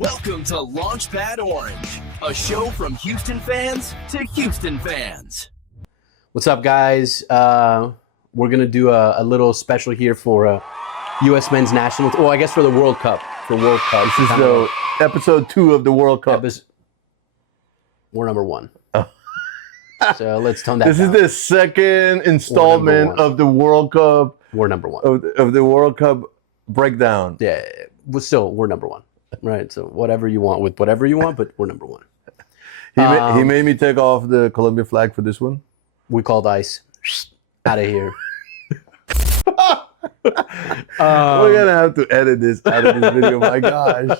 Welcome to Launchpad Orange, a show from Houston fans to Houston fans. What's up, guys? We're going to do a little special here for U.S. men's national I guess for the World Cup. For World Cup. This is the episode 2 of the World Cup. We're number 1. So let's tone that This down. is the second installment of the World Cup. We're number 1. Of the World Cup breakdown. Yeah, we're number 1. Right, so whatever you want with whatever you want, but we're number 1. He made me take off the Colombian flag for this one. We called ice. Out of here. We're gonna have to edit this video. My gosh.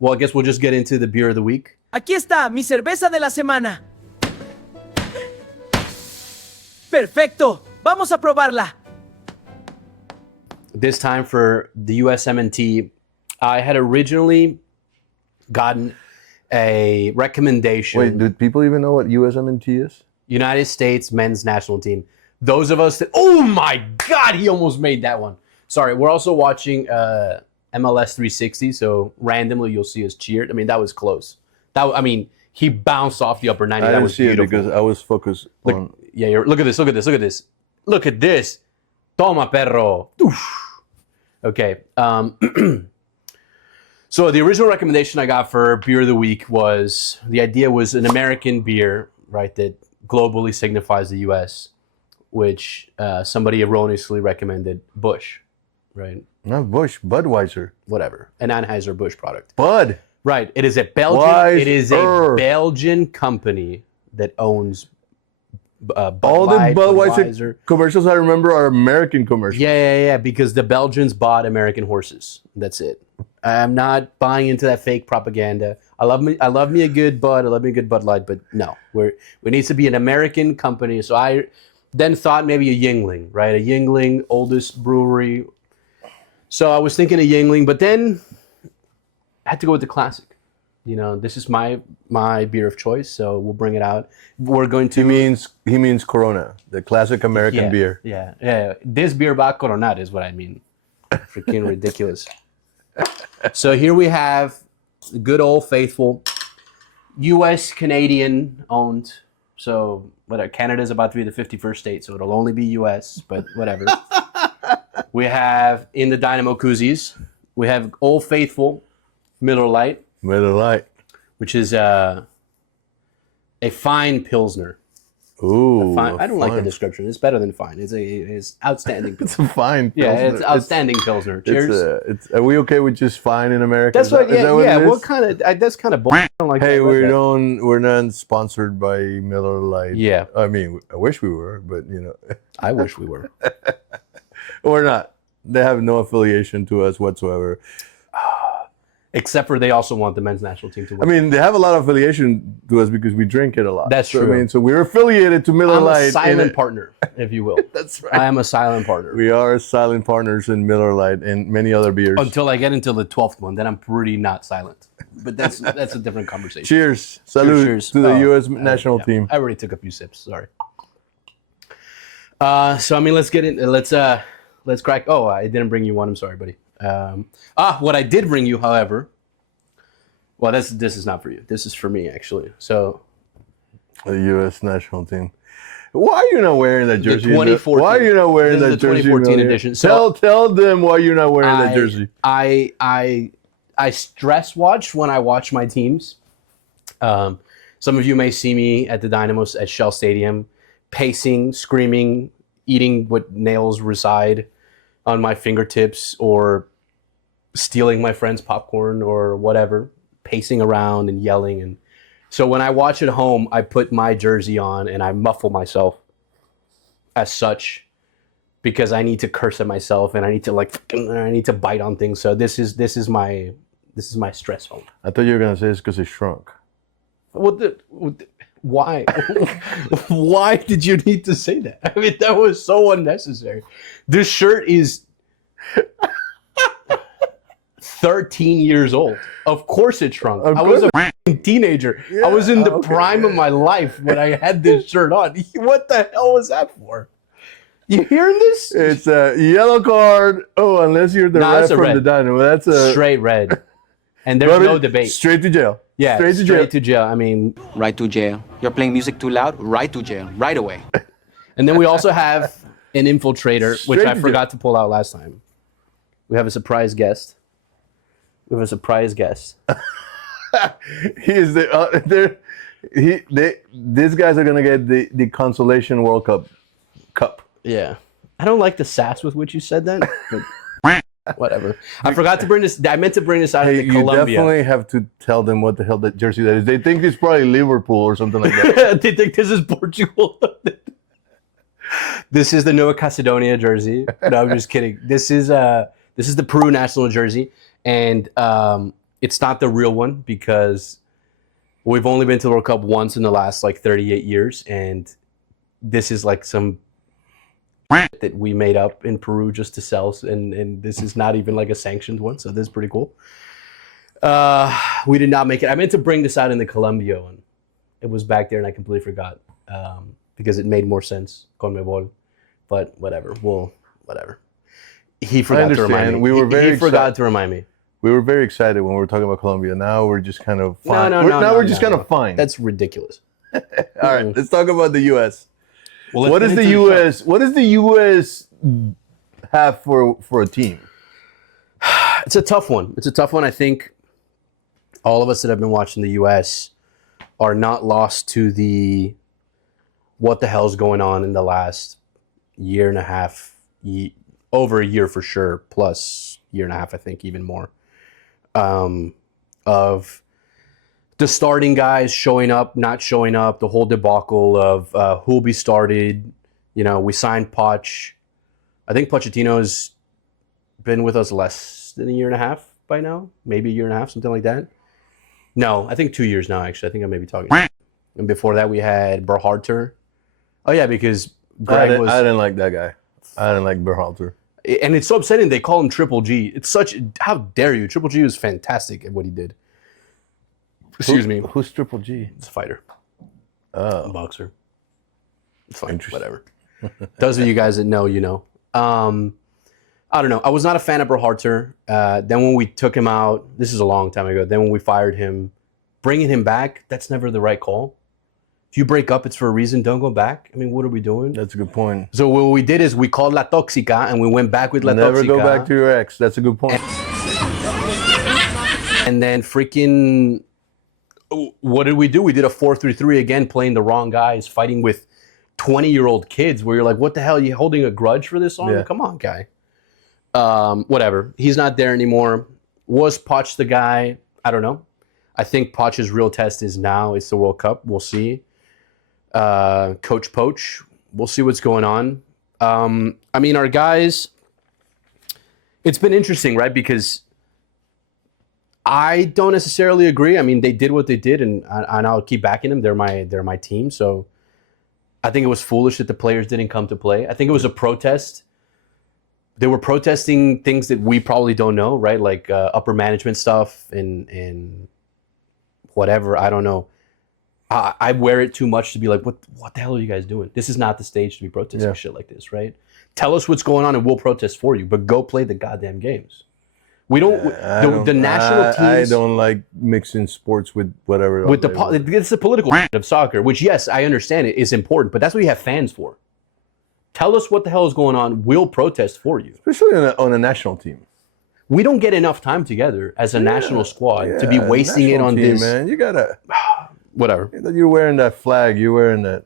Well, I guess we'll just get into the beer of the week. Aquí está mi cerveza de la semana. Perfecto, vamos a probarla. This time for the USMNT, I had originally gotten a recommendation. Wait, do people even know what USMNT is? United States men's national team. Those of us that, oh my God, he almost made that one. Sorry, we're also watching MLS 360, so randomly you'll see us cheered. I mean, that was close. He bounced off the upper 90. I That didn't was see beautiful. it because I was focused on... Yeah, look at this. Look at this. Toma, perro. Oof. Okay. So the original recommendation I got for beer of the week was, the idea was an American beer, right, that globally signifies the U.S., which somebody erroneously recommended Busch, right? Not Busch, Budweiser. Whatever. An Anheuser-Busch product. Bud. Right. It is a Belgian. Weiser. It is a Belgian company that owns All the Budweiser commercials I remember are American commercials. Yeah. Because the Belgians bought American horses. That's it. I'm not buying into that fake propaganda. I love me a good Bud. I love me a good Bud Light. But no, we need to be an American company. So I then thought maybe a Yuengling, right? A Yuengling, oldest brewery. So I was thinking a Yuengling, but then I had to go with the classic. You know, this is my beer of choice, so we'll bring it out. We're going to... He means Corona, the classic American beer. Yeah. This beer va coronar is what I mean. Freaking ridiculous. So here we have the good old faithful U.S. Canadian owned. So Canada's about to be the 51st state, so it'll only be U.S., but whatever. We have in the Dynamo koozies, we have Old Faithful Miller Lite. Miller Lite. Which is a fine Pilsner. Ooh. I don't like the description. It's better than fine. It's outstanding. It's a fine Pilsner. Yeah, it's outstanding Pilsner. Cheers. Are we okay with just fine in America? That's what. What kind of? That's kind of. I don't like. Hey, we're not sponsored by Miller Lite. Yeah. I mean, I wish we were, but you know. I wish we were. We're not. They have no affiliation to us whatsoever. Except for they also want the men's national team to win. I mean, they have a lot of affiliation to us because we drink it a lot. That's true. I mean, so we're affiliated to Miller Lite. I'm a silent partner, if you will. That's right. I am a silent partner. We are silent partners in Miller Lite and many other beers. Until I get into the 12th one, then I'm pretty not silent. But that's a different conversation. Cheers. Salud Cheers. to the U.S. national team. I already took a few sips. Sorry. So I mean, let's get in. Let's crack. Oh, I didn't bring you one. I'm sorry, buddy. What I did bring you, however. Well, this is not for you. This is for me, actually. So, the U.S. national team. Why are you not wearing that jersey? The 2014. Why are you not wearing that jersey? The 2014 edition. So tell them why you're not wearing that jersey. I stress watch when I watch my teams. Some of you may see me at the Dynamos at Shell Stadium, pacing, screaming, eating what nails reside on my fingertips, or stealing my friend's popcorn or whatever, pacing around and yelling. And so when I watch at home, I put my jersey on and I muffle myself as such, because I need to curse at myself and I need to bite on things. So this is my stress phone. I thought you were gonna say it's because it shrunk. Why? Why did you need to say that? I mean, that was so unnecessary. This shirt is 13 years old. Of course it shrunk. I was a teenager. Yeah, I was in the prime of my life when I had this shirt on. What the hell was that for? You hearing this? It's a yellow card. Oh, unless you're the ref from the Dynamo. That's a straight red. And there's no debate. Straight to jail. Yeah, straight to jail. I mean, Right to jail. You're playing music too loud? Right to jail. Right away. and then we also have an infiltrator, which Straight I to forgot to pull out last time. We have a surprise guest. He is these guys are gonna get the consolation World Cup. Yeah. I don't like the sass with which you said that. But whatever. I forgot to bring this. I meant to bring this out of the You Colombia. definitely have to tell them what the hell that jersey that is. They think it's probably Liverpool or something like that. They think this is Portugal. This is the Nueva Caledonia jersey. No, I'm just kidding. This is the Peru national jersey, and it's not the real one because we've only been to the World Cup once in the last like 38 years, and this is like some that we made up in Peru just to sell, and this is not even like a sanctioned one, so this is pretty cool. We did not make it. I meant to bring this out in the Colombia one. It was back there, and I completely forgot because it made more sense con Mebol, but whatever. Whatever. He forgot to remind me. He forgot to remind me. We were very excited when we were talking about Colombia. Now we're just kind of fine. No, we're just kind of fine. That's ridiculous. All right, let's talk about the U.S. Well, What does the U.S. have for a team? It's a tough one. I think all of us that have been watching the U.S. are not lost to the what the hell's going on in the last year and a half, over a year for sure, plus year and a half, I think, even more, of the starting guys showing up, not showing up, the whole debacle of who'll be started. You know, we signed Poch. I think Pochettino's been with us less than a year and a half by now, maybe a year and a half, something like that. No, I think 2 years now, actually. I think I may be talking. And before that, we had Berhalter. Oh, yeah, because Greg I didn't like that guy. I didn't like Berhalter. And it's so upsetting they call him Triple G. It's such, how dare you? Triple G was fantastic at what he did. Excuse me. Who's Triple G? It's a fighter. Oh. A boxer. It's fine. Whatever. Those of you guys that know, you know. I don't know. I was not a fan of Berhalter. Then when we took him out, this is a long time ago. Then when we fired him, bringing him back, that's never the right call. If you break up, it's for a reason. Don't go back. I mean, what are we doing? That's a good point. So what we did is we called La Toxica and we went back with La Toxica. Never go back to your ex. That's a good point. And then freaking, what did we do? We did a 4-3-3 again, playing the wrong guys, fighting with 20-year-old kids where you're like, what the hell? Are you holding a grudge for this song? Yeah. Come on, guy. Whatever. He's not there anymore. Was Poch the guy? I don't know. I think Poch's real test is now. It's the World Cup. We'll see. Coach Poch. We'll see what's going on. I mean, our guys, it's been interesting, right? Because I don't necessarily agree. I mean, they did what they did, and I'll keep backing them. They're my team. So I think it was foolish that the players didn't come to play. I think it was a protest. They were protesting things that we probably don't know, right? Like upper management stuff and whatever. I don't know. I wear it too much to be like, what the hell are you guys doing? This is not the stage to be protesting shit like this, right? Tell us what's going on and we'll protest for you, but go play the goddamn games. We don't. The national teams. I don't like mixing sports with whatever. With it's the political of soccer, which yes, I understand it is important, but that's what you have fans for. Tell us what the hell is going on. We'll protest for you. Especially on a national team. We don't get enough time together as a national squad to be wasting it on this. Man, you gotta. Whatever. You're wearing that flag. You're wearing that.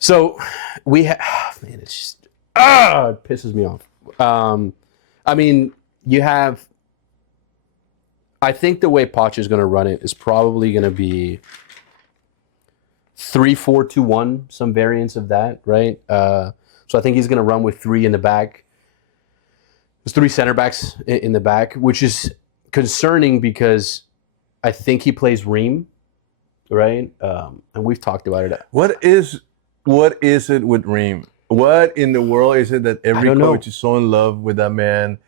So we have. Man, it's just. It pisses me off. I mean, you have. I think the way Poch is going to run it is probably going to be 3-4-2-1, some variants of that, right? So I think he's going to run with three in the back. There's three center backs in the back, which is concerning because I think he plays Ream, right? And we've talked about it. What is it with Ream? What in the world is it that every coach is so in love with that man?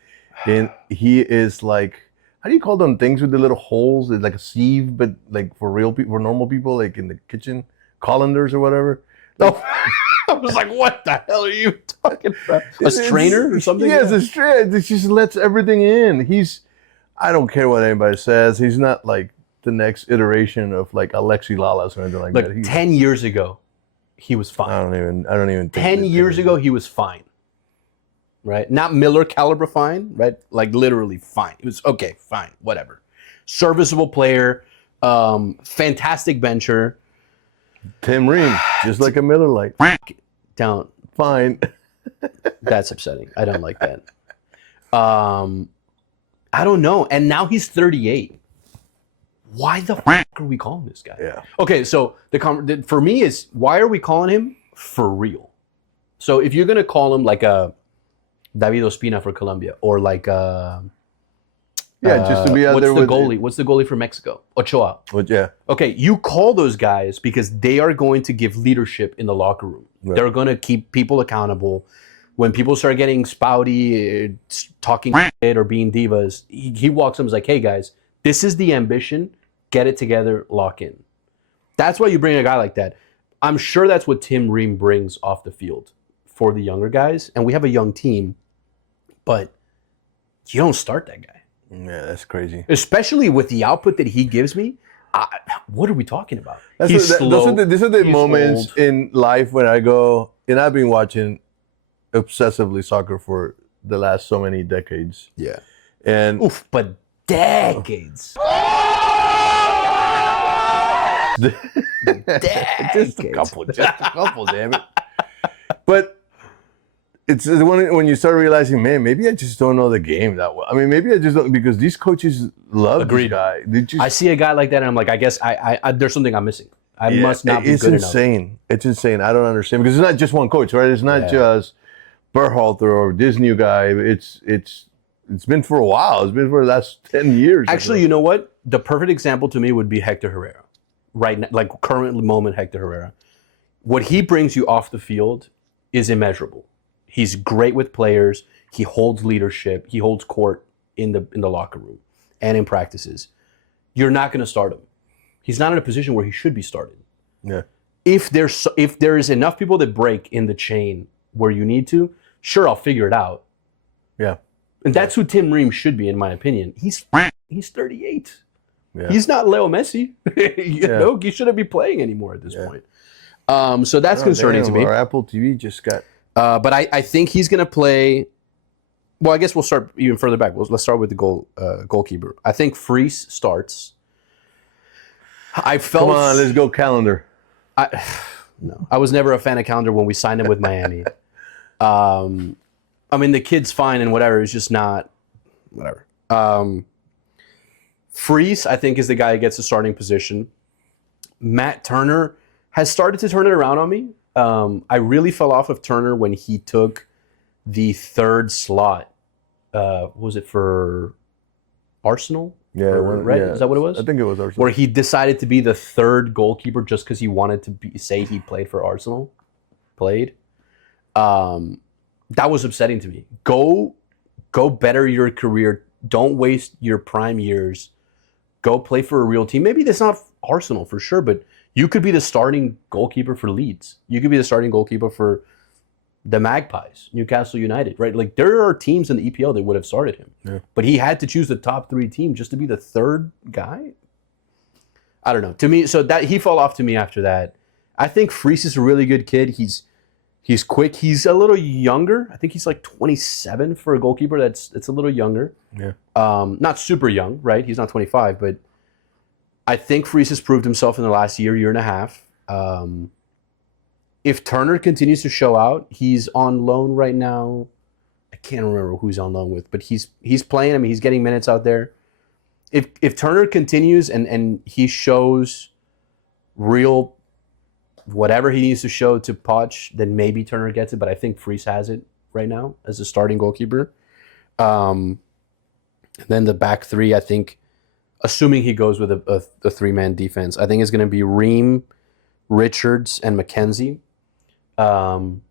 And he is like, how do you call them things with the little holes? It's like a sieve, but like for real people, for normal people, like in the kitchen, colanders or whatever. No, I was like, what the hell are you talking about? A strainer or something? Yes, a strainer. It just lets everything in. I don't care what anybody says. He's not like the next iteration of like Alexi Lalas or anything like Look, that. 10 years ago, he was fine. I don't even think 10 years ago, he was fine. Right? Not Miller caliber fine, right? Like literally fine. It was okay, fine, whatever. Serviceable player, fantastic bencher. Tim Ream, just like a Miller Lite. Down. Fine. That's upsetting. I don't like that. I don't know. And now he's 38. Why the fuck are we calling this guy? Yeah. Okay, so for me is, why are we calling him for real? So if you're going to call him like a David Ospina for Colombia, or like just to be out there with goalie? What's the goalie for Mexico? Ochoa. But yeah. Okay, you call those guys because they are going to give leadership in the locker room. Right. They're going to keep people accountable. When people start getting spouty, talking shit or being divas, he walks up and is like, hey guys, this is the ambition. Get it together, lock in. That's why you bring a guy like that. I'm sure that's what Tim Ream brings off the field for the younger guys. And we have a young team, but you don't start that guy. Yeah, that's crazy. Especially with the output that he gives me. What are we talking about? These are the moments old. in life when I go, and I've been watching obsessively soccer for the last so many decades. Yeah. And but decades. just a couple, damn it. But it's the one when you start realizing, man, maybe I just don't know the game that well. I mean, maybe I just don't, because these coaches love this guy. I see a guy like that and I'm like, I guess I there's something I'm missing. I must not be good enough. It's insane. It's insane. I don't understand, because it's not just one coach, right? It's not just Berhalter or this new guy. It's been for a while. It's been for the last 10 years. Actually, you know what? The perfect example to me would be Hector Herrera. Right now, like current moment Hector Herrera. What he brings you off the field is immeasurable. He's great with players. He holds leadership. He holds court in the locker room and in practices. You're not going to start him. He's not in a position where he should be started. Yeah. If there is enough people that break in the chain where you need to, sure, I'll figure it out. Yeah. And that's who Tim Ream should be, in my opinion. He's 38. Yeah. He's not Leo Messi. you know, he shouldn't be playing anymore at this point. So that's concerning to me. Our Apple TV just got... But I think he's going to play... Well, I guess we'll start even further back. Let's start with the goalkeeper. I think Fries starts. Come on, let's go calendar. No, I was never a fan of Calendar when we signed him with Miami. I mean, the kid's fine and whatever. It's just not... Whatever. Fries, I think, is the guy who gets the starting position. Matt Turner has started to turn it around on me. I really fell off of Turner when he took the third slot. Was it for Arsenal? Yeah, right? Is that what it was? I think it was Arsenal. Where he decided to be the third goalkeeper just because he wanted to say he played for Arsenal. That was upsetting to me. Go better your career. Don't waste your prime years. Go play for a real team. Maybe that's not Arsenal for sure, but you could be the starting goalkeeper for Leeds. You could be the starting goalkeeper for the Magpies, Newcastle United, right? Like, there are teams in the EPL that would have started him. Yeah. But he had to choose the top 3 teams just to be the third guy? I don't know. To me, so that he fell off to me after that. I think Fries is a really good kid. He's quick. He's a little younger. I think he's like 27 for a goalkeeper. That's a little younger. Yeah. Not super young, right? He's not 25, but I think Fries has proved himself in the last year and a half. If Turner continues to show out, he's on loan right now. I can't remember who he's on loan with, but he's playing. I mean, he's getting minutes out there. If Turner continues and he shows real whatever he needs to show to Poch, then maybe Turner gets it. But I think Fries has it right now as a starting goalkeeper. And then the back 3, I think, assuming he goes with a 3-man defense, I think it's going to be Ream, Richards, and McKenzie.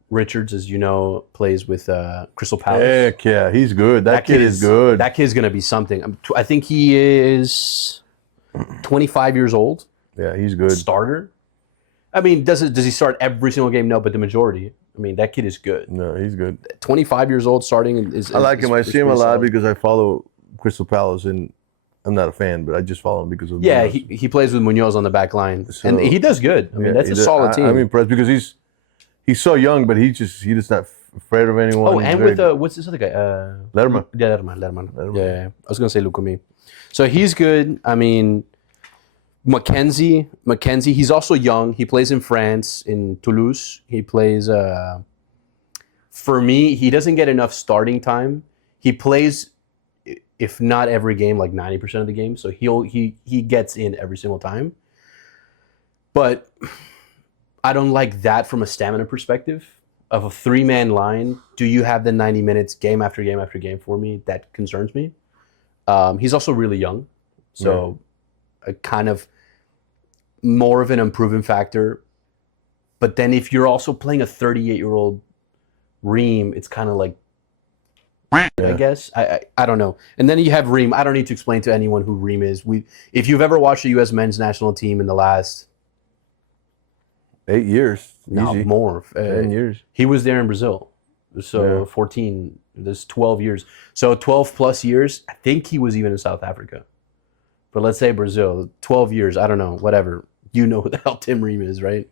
Richards, as you know, plays with Crystal Palace. Heck yeah, he's good. That kid is good. That kid's going to be something. I think he is 25 years old. Yeah, he's good. Starter. I mean, does he start every single game? No, but the majority. I mean, that kid is good. No, he's good. 25 years old starting is I like him. I see him a lot because I follow Crystal Palace, and I'm not a fan, but I just follow him because of Yeah, Munoz. he plays with Munoz on the back line, So- and he does good. I mean, that's a solid team. I'm impressed because he's so young, but he's just not afraid of anyone. Oh, He's and very with what's this other guy? Lerma. Yeah, Lerman. Yeah. I was gonna say Lukumi. So he's good. I mean, McKenzie, he's also young. He plays in France, in Toulouse. He plays. For me, he doesn't get enough starting time. He plays, if not every game, like 90% of the game. So he gets in every single time. But I don't like that from a stamina perspective. Of a 3-man line, do you have the 90 minutes game after game after game for me? That concerns me. He's also really young, so a kind of more of an improvement factor. But then if you're also playing a 38-year-old Ream, it's kind of like, I guess. I don't know. And then you have Ream. I don't need to explain to anyone who Ream is. If you've ever watched the U.S. men's national team in the last 8 years. No, Easy. more. 10 years. He was there in Brazil. So 14, there's 12 years. So 12 plus years. I think he was even in South Africa. But let's say Brazil, 12 years. I don't know, whatever. You know who the hell Tim Ream is, right?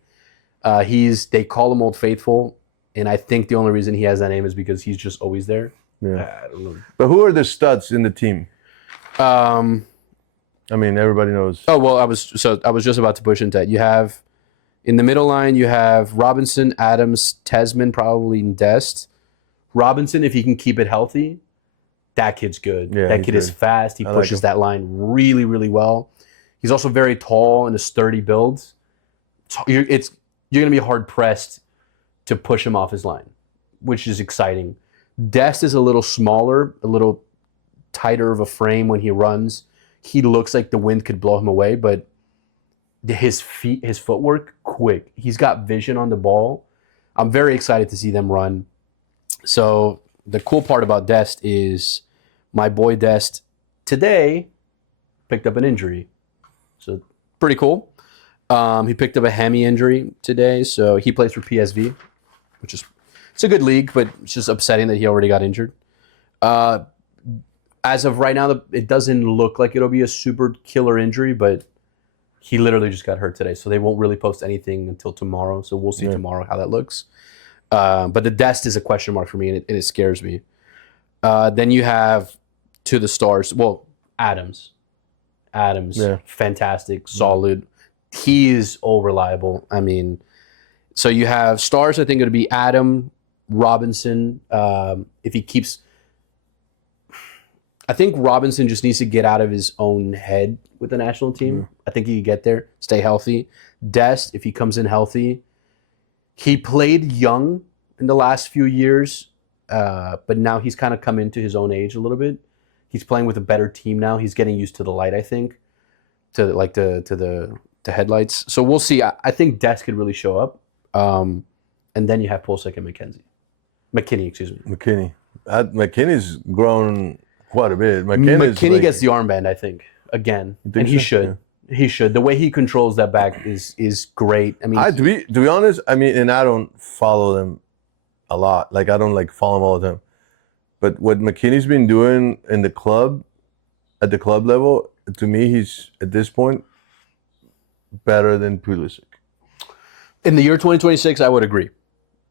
They call him Old Faithful. And I think the only reason he has that name is because he's just always there. Yeah. I don't know. But who are the studs in the team? I mean, everybody knows. Oh, well, I was just about to push into that. You have, in the middle line, you have Robinson, Adams, Tesman, probably and Dest. Robinson, if he can keep it healthy, that kid's good. Yeah, that he's kid is good. fast. He I pushes like him. that line really, really well. He's also very tall and a sturdy build. So you're going to be hard pressed to push him off his line, which is exciting. Dest is a little smaller, a little tighter of a frame when he runs. He looks like the wind could blow him away, but his footwork, quick. He's got vision on the ball. I'm very excited to see them run. So the cool part about Dest is my boy Dest today picked up an injury. So pretty cool. He picked up a hammy injury today, so he plays for PSV, which is it's a good league, but it's just upsetting that he already got injured. As of right now, it doesn't look like it'll be a super killer injury, but he literally just got hurt today, so they won't really post anything until tomorrow. So we'll see tomorrow how that looks. But the Dest is a question mark for me, and it scares me. Then you have to the stars. Well, Adams, fantastic, solid. He is all reliable. I mean, so you have stars. I think it'll be Adam, Robinson. If he keeps, I think Robinson just needs to get out of his own head with the national team. I think he can get there, stay healthy. Dest, if he comes in healthy, he played young in the last few years, but now he's kind of come into his own age a little bit. He's playing with a better team now. He's getting used to the light, I think, to the headlights. So we'll see. I think Dest could really show up. And then you have Pulisic and McKennie, excuse me. McKinney's grown quite a bit. McKennie gets the armband, I think, again, and he so? should. Yeah. He should. The way he controls that back is great. I mean, to be honest, I mean, and I don't follow them a lot. Like I don't follow them all the time. But what McKinney's been doing in the club, at the club level, to me, he's at this point better than Pulisic. in the year 2026, I would agree.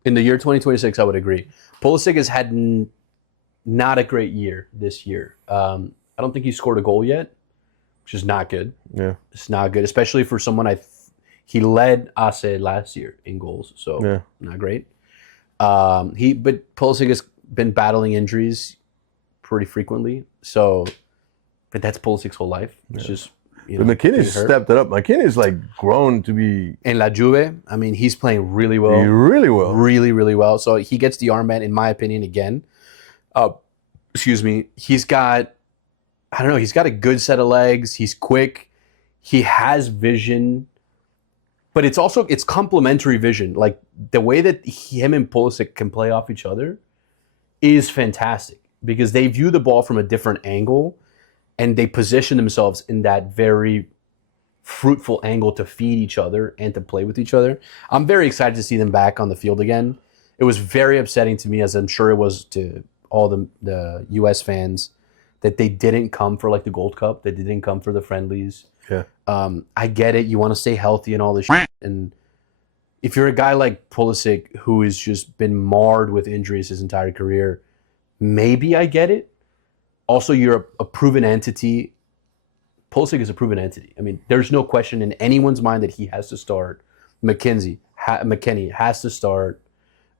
Pulisic has had not a great year this year. I don't think he's scored a goal yet, which is not good. Yeah. It's not good, especially for someone he led ASE last year in goals, so not great. But Pulisic has been battling injuries pretty frequently, but that's Pulisic's whole life. It's just But McKinney's stepped it up. McKinney's grown to be in La Juve. I mean, he's playing really well. really well. Really, really well. So he gets the armband, in my opinion, again. He's got, I don't know, he's got a good set of legs. He's quick. He has vision. But it's complementary vision. Like, the way that him and Pulisic can play off each other is fantastic. Because they view the ball from a different angle, and they position themselves in that very fruitful angle to feed each other and to play with each other. I'm very excited to see them back on the field again. It was very upsetting to me, as I'm sure it was to all the U.S. fans, that they didn't come for like the Gold Cup. They didn't come for the friendlies. Yeah. I get it. You want to stay healthy and all this shit. And if you're a guy like Pulisic who has just been marred with injuries his entire career, maybe I get it. Also, you're a proven entity. Pulisic is a proven entity. I mean, there's no question in anyone's mind that he has to start. McKennie has to start.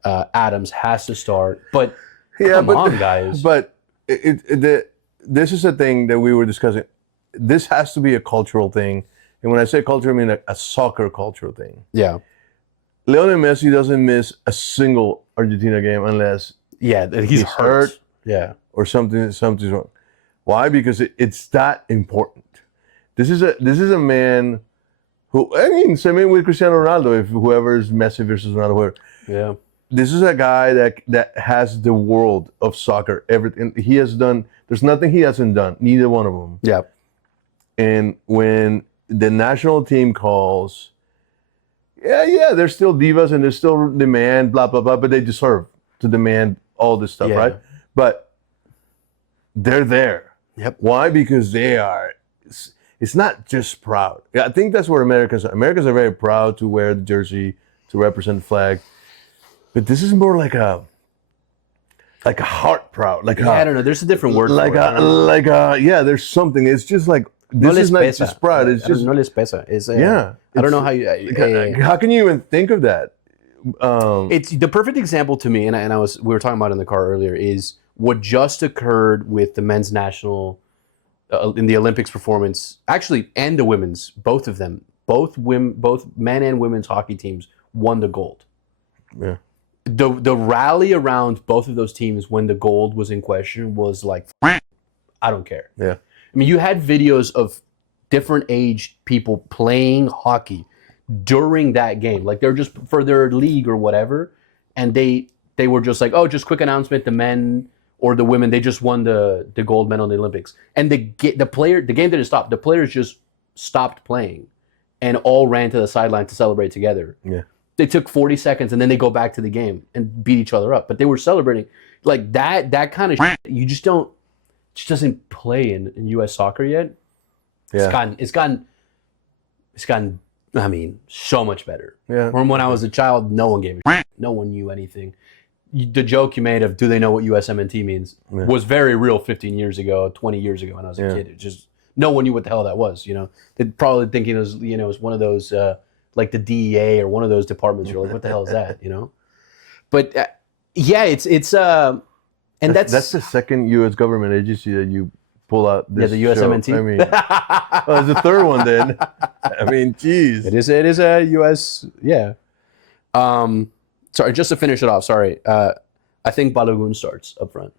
Adams has to start. But come on, guys. But this is a thing that we were discussing. This has to be a cultural thing. And when I say culture, I mean a soccer cultural thing. Yeah. Lionel Messi doesn't miss a single Argentina game unless he's hurt. Yeah. Or something's wrong. Why? Because it's that important. This is a man who, I mean, same with Cristiano Ronaldo, if whoever's Messi versus Ronaldo, whoever. Yeah. This is a guy that has the world of soccer. Everything he has done, there's nothing he hasn't done. Neither one of them. Yeah. And when the national team calls, there's still divas and there's still demand, blah, blah, blah, but they deserve to demand all this stuff, right? But they're there. Yep. Why? Because they are. It's not just proud. I think that's what Americans are. Americans are very proud to wear the jersey, to represent the flag. But this is more like a heart proud. I don't know. There's a different word for it. There's something. It's just like, this is not just pride. It's just no les pesa. I don't know how you. How can you even think of that? It's the perfect example to me, and we were talking about it in the car earlier, is what just occurred with the men's national in the Olympics performance, actually, and the women's, both of them, both men and women's hockey teams won the gold. Yeah. The rally around both of those teams when the gold was in question was like, I don't care. Yeah. I mean, you had videos of different age people playing hockey during that game. Like, they're just for their league or whatever. And they were just like, oh, just quick announcement, the men or the women, they just won the gold medal in the Olympics. And the game didn't stop. The players just stopped playing and all ran to the sideline to celebrate together. Yeah. They took 40 seconds and then they go back to the game and beat each other up. But they were celebrating. Like, that kind of shit, you just don't, just doesn't play in U.S. soccer yet. Yeah. It's gotten, I mean, so much better. Yeah. From when I was a child, no one gave a shit. No one knew anything. The joke you made of, do they know what USMNT means, was very real 15 years ago, 20 years ago when I was a kid. It just, no one knew what the hell that was, you know. They're probably thinking it was, you know, it was one of those, like the DEA or one of those departments. You're like, what the hell is that, you know? But, it's and that's the second U.S. government agency that you pull out this the USMNT. Show. I mean, there's a third one then. I mean, geez. It is a U.S. Sorry, just to finish it off. Sorry, I think Balogun starts up front.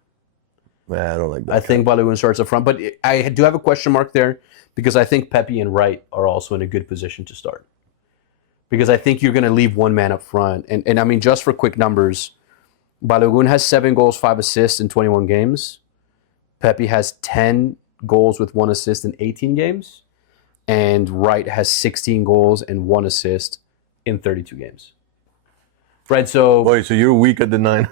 Man, I don't like that. I think Balogun starts up front, but I do have a question mark there because I think Pepe and Wright are also in a good position to start. Because I think you're going to leave one man up front, and I mean, just for quick numbers, Balogun has 7 goals, 5 assists in 21 games. Pepe has 10 goals with 1 assist in 18 games. And Wright has 16 goals and 1 assist in 32 games. Fred, so you're weak at the 9.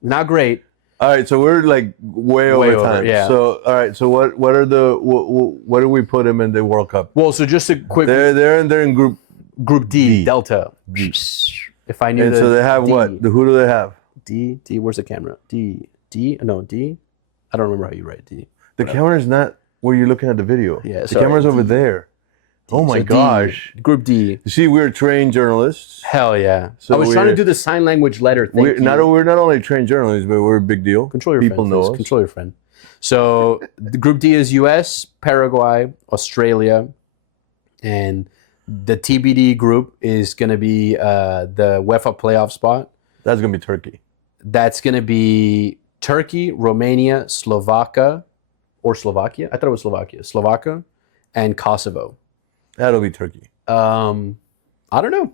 not great. All right, so we're like way over time. Yeah. So all right, so what do we put them in the World Cup? Well, so just a quick. They're in Group D. Delta. If I knew. And so they have D. What? Who do they have? D. Where's the camera? D. No, D. I don't remember how you write D. The camera is not where you're looking at the video. Yeah, the camera's over there. Oh my gosh. Group D. You see, we're trained journalists. Hell yeah. So I was trying to do the sign language letter thing. We're not only trained journalists, but we're a big deal. Control your People friend, know please. us. Control your friend. So the Group D is US, Paraguay, Australia, and the TBD group is going to be the UEFA playoff spot. That's going to be Turkey. That's going to be Turkey, Romania, Slovakia. I thought it was Slovakia, and Kosovo. That'll be Turkey. I don't know.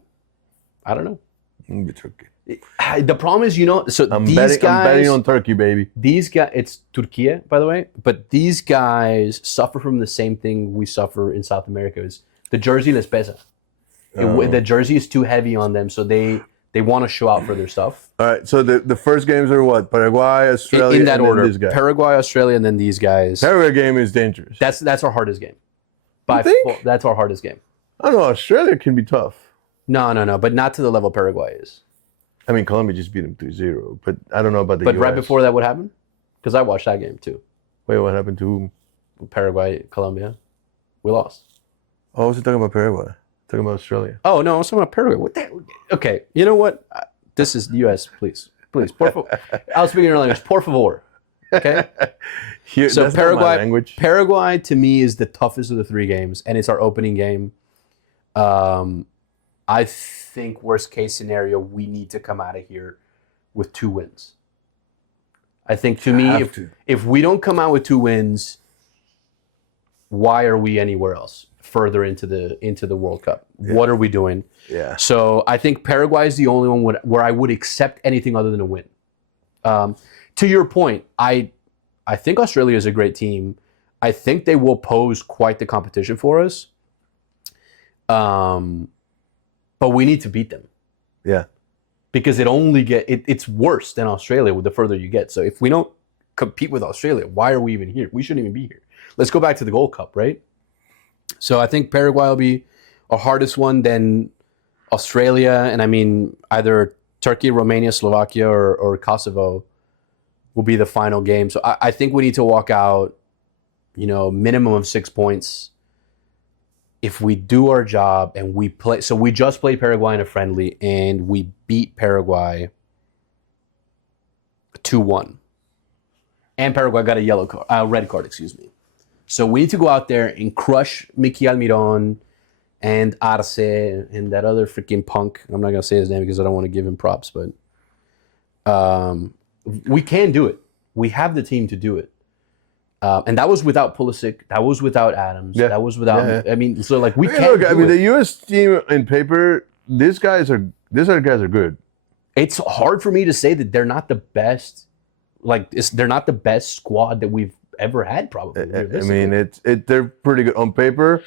It'll be Turkey. The problem is, so I'm these guys. I'm betting on Turkey, baby. These guys, it's Turkey, by the way, but these guys suffer from the same thing we suffer in South America. Is the jersey les pesa. The jersey is too heavy on them, so they They want to show out for their stuff. All right, so the first games are what? Paraguay, Australia, In that and order. then this guy. Paraguay, Australia, and then these guys. Paraguay game is dangerous. That's our hardest game. That's our hardest game. I don't know. Australia can be tough. No, but not to the level Paraguay is. I mean, Colombia just beat them 3-0, but I don't know about the But US. right before that, what happened? Because I watched that game too. Wait, what happened to whom? Paraguay, Colombia. We lost. Oh, I was talking about Paraguay. Talking about Australia. Oh, no, I was talking about Paraguay. What the? Okay, you know what? This is the U.S., please. Por favor. I was speaking your language. Por favor. Okay? So that's not my language. Paraguay, to me, is the toughest of the 3 games, and it's our opening game. I think worst case scenario, we need to come out of here with 2 wins. I think to me, if we don't come out with 2 wins, why are we anywhere else further into the World Cup? Yeah. What are we doing? Yeah. So I think Paraguay is the only one where I would accept anything other than a win. To your point, I think Australia is a great team. I think they will pose quite the competition for us. But we need to beat them. Yeah. Because it's worse than Australia the further you get. So if we don't compete with Australia, why are we even here? We shouldn't even be here. Let's go back to the Gold Cup, right? So I think Paraguay will be our hardest one, then Australia, and I mean either Turkey, Romania, Slovakia, or Kosovo will be the final game. So I think we need to walk out, minimum of 6 points. If we do our job and we play, so we just played Paraguay in a friendly and we beat Paraguay 2-1. And Paraguay got a red card, excuse me. So we need to go out there and crush Miki Almiron and Arce and that other freaking punk. I'm not going to say his name because I don't want to give him props, but we can do it. We have the team to do it. And that was without Pulisic. That was without Adams. Yeah. That was without. Yeah. I mean, so like we can't. Look, the U.S. team in paper, these guys are good. It's hard for me to say that they're not the best. They're not the best squad that we've ever had. Probably. I mean, they're pretty good on paper.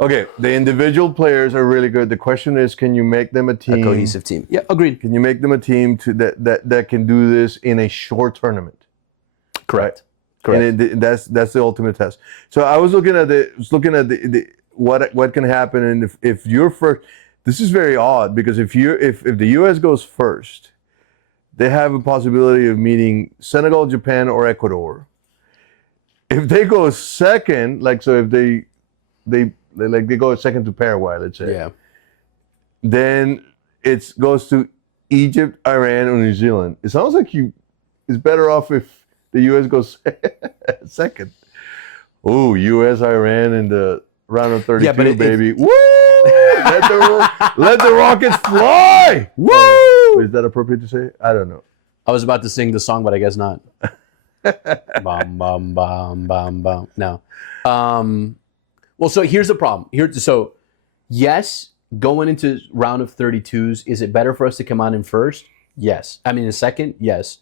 Okay, the individual players are really good. The question is, can you make them a team? A cohesive team. Yeah, agreed. Can you make them a team that can do this in a short tournament? Correct. Right? Correct. And that's the ultimate test. So I was looking at what can happen, and if you're first, this is very odd because if the U.S. goes first, they have a possibility of meeting Senegal, Japan, or Ecuador. If they go second, if they go second to Paraguay, let's say, yeah, then it goes to Egypt, Iran, or New Zealand. It sounds like it's better off if the U.S. goes second. Oh, U.S. Iran in the round of 32, baby. Woo! Let the rockets fly! Woo! Oh, is that appropriate to say? I don't know. I was about to sing the song, but I guess not. Bum, bum, bum, bum, bum. No. Well, so here's the problem. So, yes, going into round of 32s, is it better for us to come out in first? Yes. I mean, in second? Yes.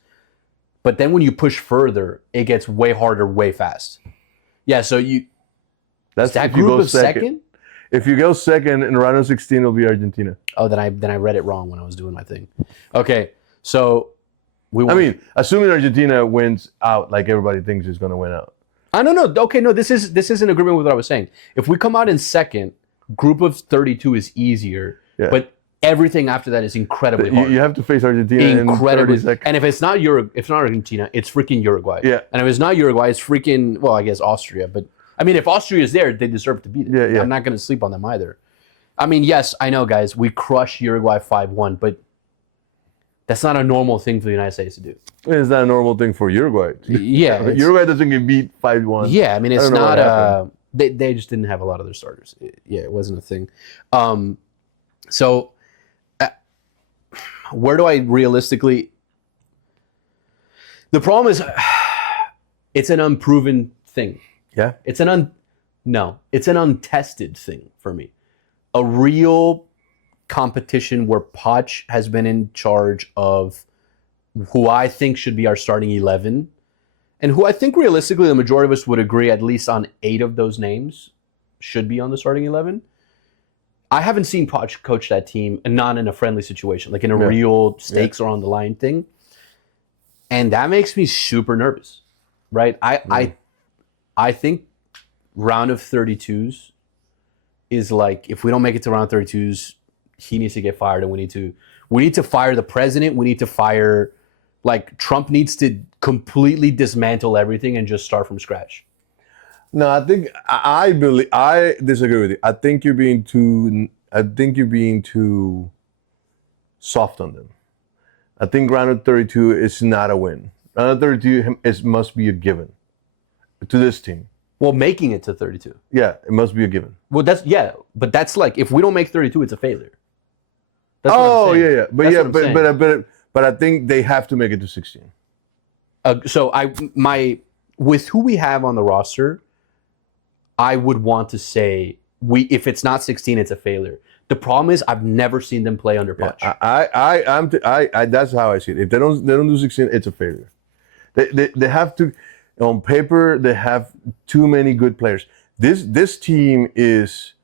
But then when you push further, it gets way harder, way fast. Yeah, so that's that group of second? If you go second in round of 16, it'll be Argentina. Oh, then I read it wrong when I was doing my thing. Okay, so assuming Argentina wins out, like everybody thinks is going to win out. I don't know. Okay, no, this is in agreement with what I was saying. If we come out in second, group of 32 is easier, but everything after that is incredibly hard. You have to face Argentina in 30 seconds. And if it's not Argentina, it's freaking Uruguay. Yeah. And if it's not Uruguay, it's freaking, well, I guess Austria. But I mean, if Austria is there, they deserve to beat it. Yeah. I'm not going to sleep on them either. I mean, yes, I know, guys, we crushed Uruguay 5-1, but that's not a normal thing for the United States to do. It's not a normal thing for Uruguay. Yeah. Uruguay doesn't get beat 5-1. Yeah, I mean, it's not they just didn't have a lot of their starters. It wasn't a thing. So where do I realistically... The problem is it's an unproven thing. Yeah? It's an untested thing for me. A real competition where Poch has been in charge of who I think should be our starting 11 and who I think realistically the majority of us would agree at least on 8 of those names should be on the starting 11. I haven't seen Poch coach that team, and not in a friendly situation, like in a Yeah. real stakes are on the line thing. And that makes me super nervous, right? I think round of 32s is like, if we don't make it to round 32s, he needs to get fired, and we need to fire the president. We need to fire, like, Trump needs to completely dismantle everything and just start from scratch. No, I think I disagree with you. I think you're being too soft on them. I think round of 32 is not a win. Round of 32 must be a given to this team. Well, making it to 32. Yeah, it must be a given. Well, but that's like, if we don't make 32, it's a failure. That's what I'm saying. Yeah. But I think they have to make it to 16. So with who we have on the roster, I would want to say if it's not 16, it's a failure. The problem is I've never seen them play under Poch. I that's how I see it. If they don't do 16, it's a failure. They have to, on paper, they have too many good players. This team is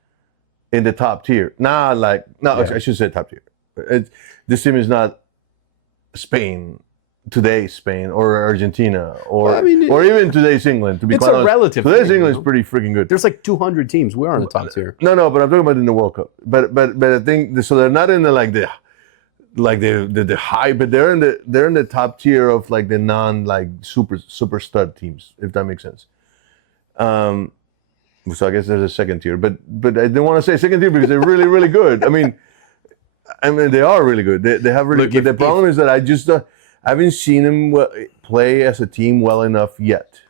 in the top tier. I should say top tier. This team is not today's Spain or Argentina or even today's England. To be quite honest, relative today's thing, England is pretty freaking good. There's like 200 teams. We're on the top tier. No, but I'm talking about in the World Cup. But I think so. They're not in the the high, but they're in the top tier of like the non super stud teams, if that makes sense. So I guess there's a second tier, but I didn't want to say second tier because they're really really good. I mean they are really good. They have really. But the problem is that I just I haven't seen them play as a team well enough yet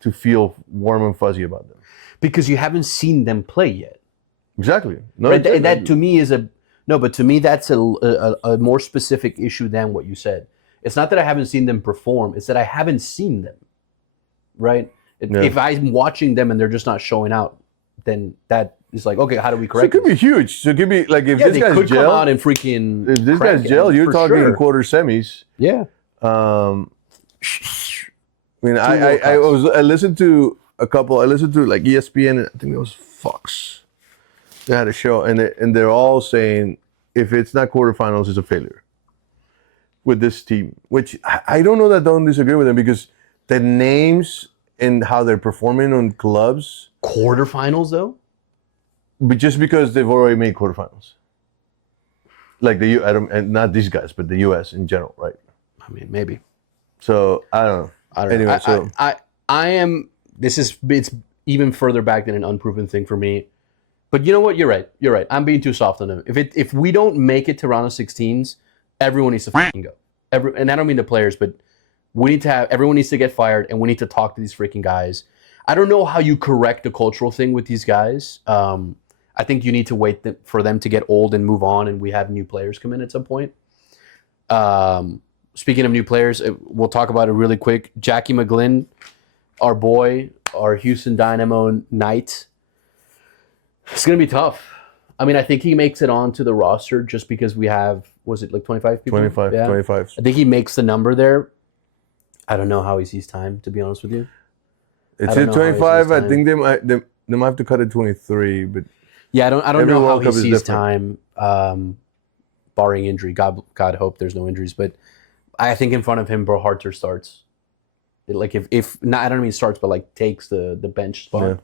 to feel warm and fuzzy about them. Because you haven't seen them play yet. Exactly. No, right? That to me is but to me that's a more specific issue than what you said. It's not that I haven't seen them perform, it's that I haven't seen them. Right? Yeah. If I'm watching them and they're just not showing out, then that is like, okay, how do we correct it? So it could be huge. So it could be like if this guy's could gel, come out and freaking. If this guy's gel, you're talking quarter semis. Yeah. I mean, I listened to a couple. I listened to like ESPN, and I think it was Fox. They had a show, and they're all saying if it's not quarterfinals, it's a failure with this team. Which I don't know that I don't disagree with them because the names and how they're performing on clubs. Quarterfinals though, but just because they've already made quarterfinals, like and not these guys, but the U.S. in general, right? I mean, maybe. So I don't know. I am. It's even further back than an unproven thing for me. But you know what? You're right. I'm being too soft on them. If we don't make it to round of 16s, everyone needs to fucking go. And I don't mean the players, but everyone needs to get fired, and we need to talk to these freaking guys. I don't know how you correct the cultural thing with these guys. I think you need to wait for them to get old and move on, and we have new players come in at some point. Speaking of new players, we'll talk about it really quick. Jackie McGlynn, our boy, our Houston Dynamo Knight. It's going to be tough. I mean, I think he makes it onto the roster just because we have, was it like 25 people? 25. I think he makes the number there. I don't know how he sees time, to be honest with you. It's at 25. I think they might have to cut it 23, but yeah, I don't know how he sees time, barring injury. God hope there's no injuries, but I think in front of him, Berharter starts. Like if not, I don't mean starts, but like takes the bench spot. Yeah.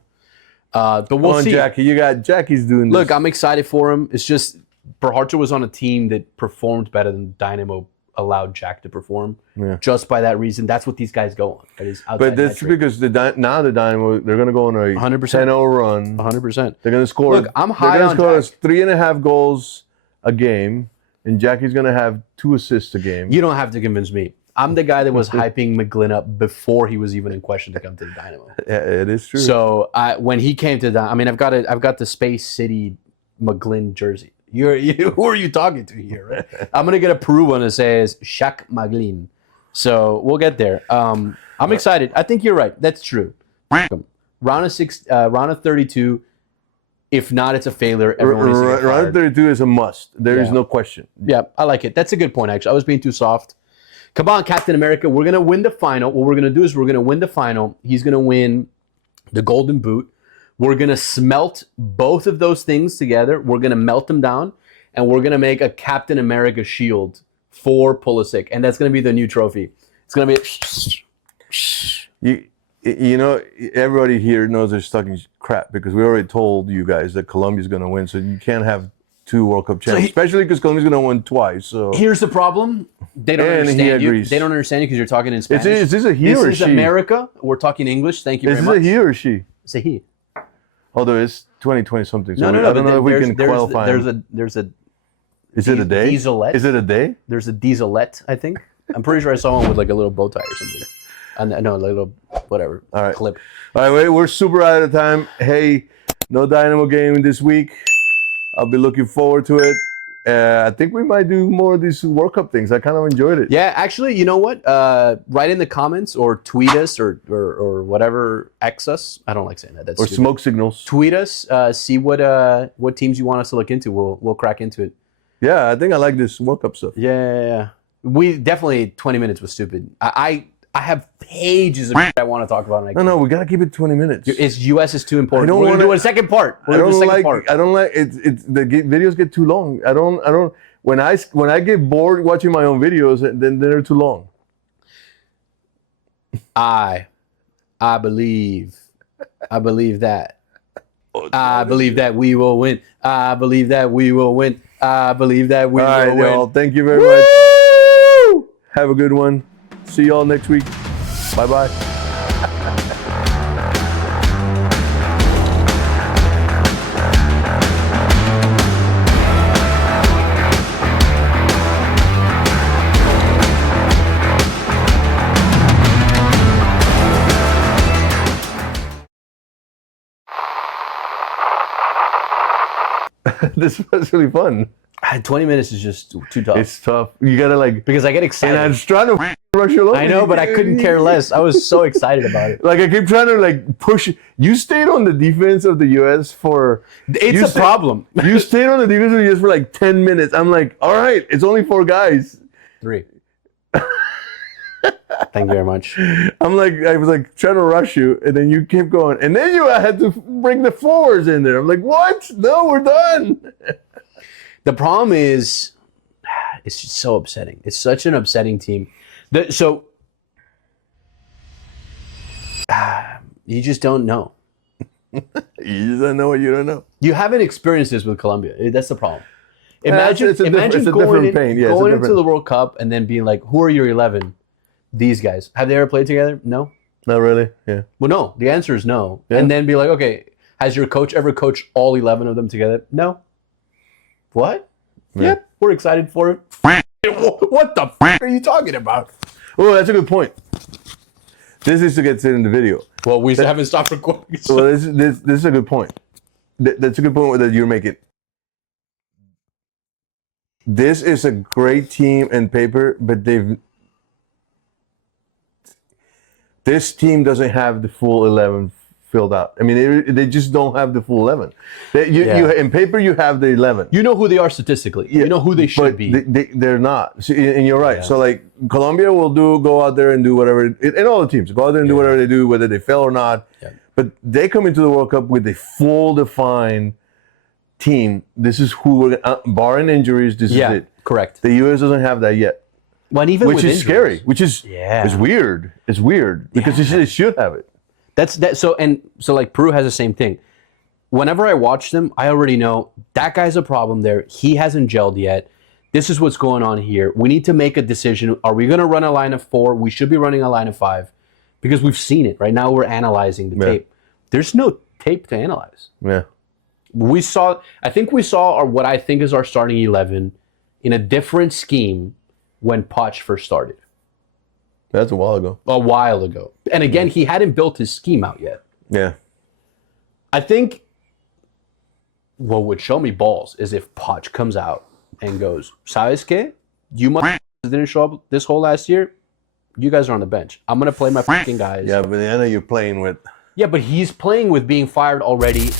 But we'll see. Jackie, Jackie's doing this. Look, I'm excited for him. It's just Berharter was on a team that performed better than Dynamo allowed Jack to perform. Yeah. Just by that reason, that's what these guys go on. But that's because now the Dynamo, they're going to go on a 100% 10-0 run. 100%. They're going to score. Look, I'm high on Jack. They're going to score 3.5 goals a game, and Jackie's going to have 2 assists a game. You don't have to convince me. I'm the guy that was hyping McGlynn up before he was even in question to come to the Dynamo. Yeah, it is true. So when he came to I've got the Space City McGlynn jersey. Who are you talking to here? Right? I'm gonna get a Peru one that says Shaq McGlynn. So we'll get there. I'm excited. I think you're right. That's true. Round of 32. If not, it's a failure. Round of 32 is a must. There is no question. Yeah, I like it. That's a good point. Actually, I was being too soft. Come on, Captain America. We're going to win the final. What we're going to do is we're going to win the final. He's going to win the Golden Boot. We're going to smelt both of those things together. We're going to melt them down, and we're going to make a Captain America shield for Pulisic, and that's going to be the new trophy. It's going to be... You know, everybody here knows they're talking crap because we already told you guys that Colombia's going to win, so you can't have 2 World Cup champions, especially because Colombia's going to win twice. So here's the problem: they don't understand you. They don't understand you because you're talking in Spanish. Is this a he or she? This is America. We're talking English. Thank you very much. Is this a he or she? It's a he. Although it's 2020 something. So No. I don't know if we can qualify. There's a. Is it a day? Dieselette. Is it a day? There's a dieselette, I think. I'm pretty sure I saw one with like a little bow tie or something. No, like a little whatever. All right. Clip. All right, wait, we're super out of time. Hey, no Dynamo game this week. I'll be looking forward to it. I think we might do more of these World Cup things. I kind of enjoyed it. Yeah, actually, you know what? Write in the comments or tweet us or whatever, X us. I don't like saying that. That's or stupid. smoke signals. Tweet us. See what teams you want us to look into. We'll crack into it. Yeah, I think I like this World Cup stuff. Yeah. We definitely 20 minutes was stupid. I have pages of I want to talk about. No, we gotta keep it 20 minutes. It's US is too important. We're gonna do a second part. I don't like it's the videos get too long. I don't. When I get bored watching my own videos, then they're too long. I believe that. I believe that we will win. I believe that we will win. I believe that we will win. Y'all, thank you very much. Have a good one. See y'all next week. Bye-bye. This was really fun. 20 minutes is just too tough. It's tough. You gotta because I get excited. And I was trying to rush you along. I know, but I couldn't care less. I was so excited about it. Like I keep trying to push. You stayed on the defense of the U.S. for. It's a problem. You stayed on the defense of the U.S. for 10 minutes. I'm like, all right, it's only 4 guys. 3. Thank you very much. I was trying to rush you, and then you kept going, and then you had to bring the forwards in there. I'm like, what? No, we're done. The problem is, it's just so upsetting. It's such an upsetting team. You just don't know. You just don't know what you don't know. You haven't experienced this with Colombia. That's the problem. Imagine going into the World Cup and then being like, who are your 11? These guys. Have they ever played together? No. Not really. Yeah. Well, no. The answer is no. Yeah. And then be like, okay, has your coach ever coached all 11 of them together? No. What? Yeah. Yep. We're excited for it. What the are you talking about? Oh, that's a good point. This is to get said in the video. Well, we haven't stopped recording. So. Well, this is a good point. That's a good point that you're making. This is a great team in paper, but this team doesn't have the full 11 filled out. I mean, they just don't have the full 11. In paper, you have the 11. You know who they are statistically. Yeah, you know who they should be. They're not. And you're right. Yeah. So, Colombia will go out there and do whatever, and all the teams, go out there and do whatever they do, whether they fail or not. Yeah. But they come into the World Cup with a full defined team. This is who we're, barring injuries, this is it. Correct. The U.S. doesn't have that yet. Well, even which is injuries. Scary. Which is it's weird. It's weird because it should have it. So Peru has the same thing. Whenever I watch them, I already know that guy's a problem there. He hasn't gelled yet. This is what's going on here. We need to make a decision. Are we going to run a line of 4? We should be running a line of 5 because we've seen it. Right now we're analyzing the tape. There's no tape to analyze. Yeah. I think we saw what I think is our starting 11 in a different scheme when Poch first started. That's a while ago. A while ago. And again, he hadn't built his scheme out yet. Yeah. I think what would show me balls is if Poch comes out and goes, ¿Sabes qué? You didn't show up this whole last year. You guys are on the bench. I'm going to play my fucking guys. Yeah, but I know you're playing with... Yeah, but he's playing with being fired already